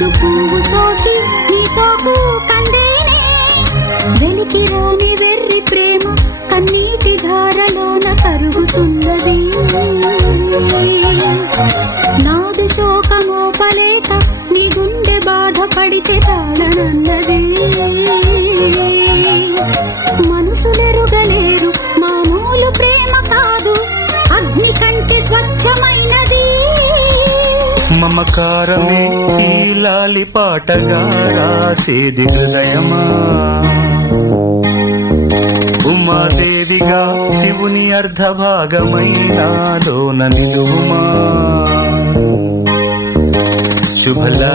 మోదు పువ్వు సోకి నీ సోకు కందేనే వెలికి రాని వెర్రి ప్రేమ కన్నీటి ధారలోన కరుగుతున్నది నాదు శోకమోపలేక నీ గుండె బాధపడితే తాళనన్నది మనసులెరుగలేరు మామూలు ప్రేమ కాదు అగ్ని కంటే స్వచ్ఛమైనది మమకారమే ఈ లాలి పాటగా రాసేది హృదయమా ఉమాదేవిగా శివుని అర్ధభాగమైనాలోన నిలువుమా శుభలా